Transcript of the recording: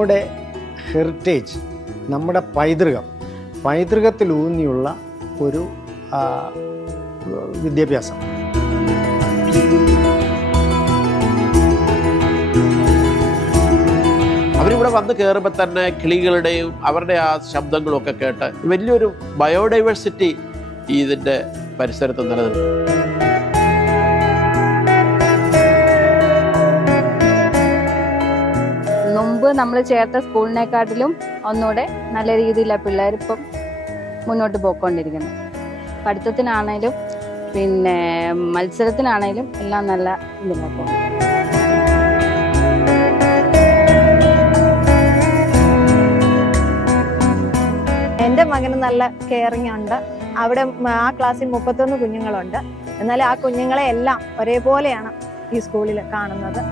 നമ്മുടെ ഹെറിറ്റേജ്, നമ്മുടെ പൈതൃകത്തിലൂന്നിയുള്ള ഒരു വിദ്യാഭ്യാസം. അവരിവിടെ വന്ന് കയറുമ്പോൾ തന്നെ കിളികളുടെയും അവരുടെ ആ ശബ്ദങ്ങളും ഒക്കെ കേട്ട് വലിയൊരു ബയോഡൈവേഴ്സിറ്റി ഇതിൻ്റെ പരിസരത്ത് നിലനിൽക്കും. മുമ്പ് നമ്മൾ ചേർത്ത സ്കൂളിനെക്കാട്ടിലും ഒന്നുകൂടെ നല്ല രീതിയിലാണ് പിള്ളേരിപ്പം മുന്നോട്ട് പോയിക്കൊണ്ടിരിക്കുന്നത്. പഠിത്തത്തിനാണേലും പിന്നെ മത്സരത്തിനാണേലും എല്ലാം നല്ല ഇതിലാണ് പോകുന്നത്. എൻ്റെ മകന് നല്ല കെയറിങ് ഉണ്ട്. അവിടെ ആ ക്ലാസ്സിൽ 31 കുഞ്ഞുങ്ങളുണ്ട്. എന്നാൽ ആ കുഞ്ഞുങ്ങളെ എല്ലാം ഒരേപോലെയാണ് ഈ സ്കൂളിൽ കാണുന്നത്.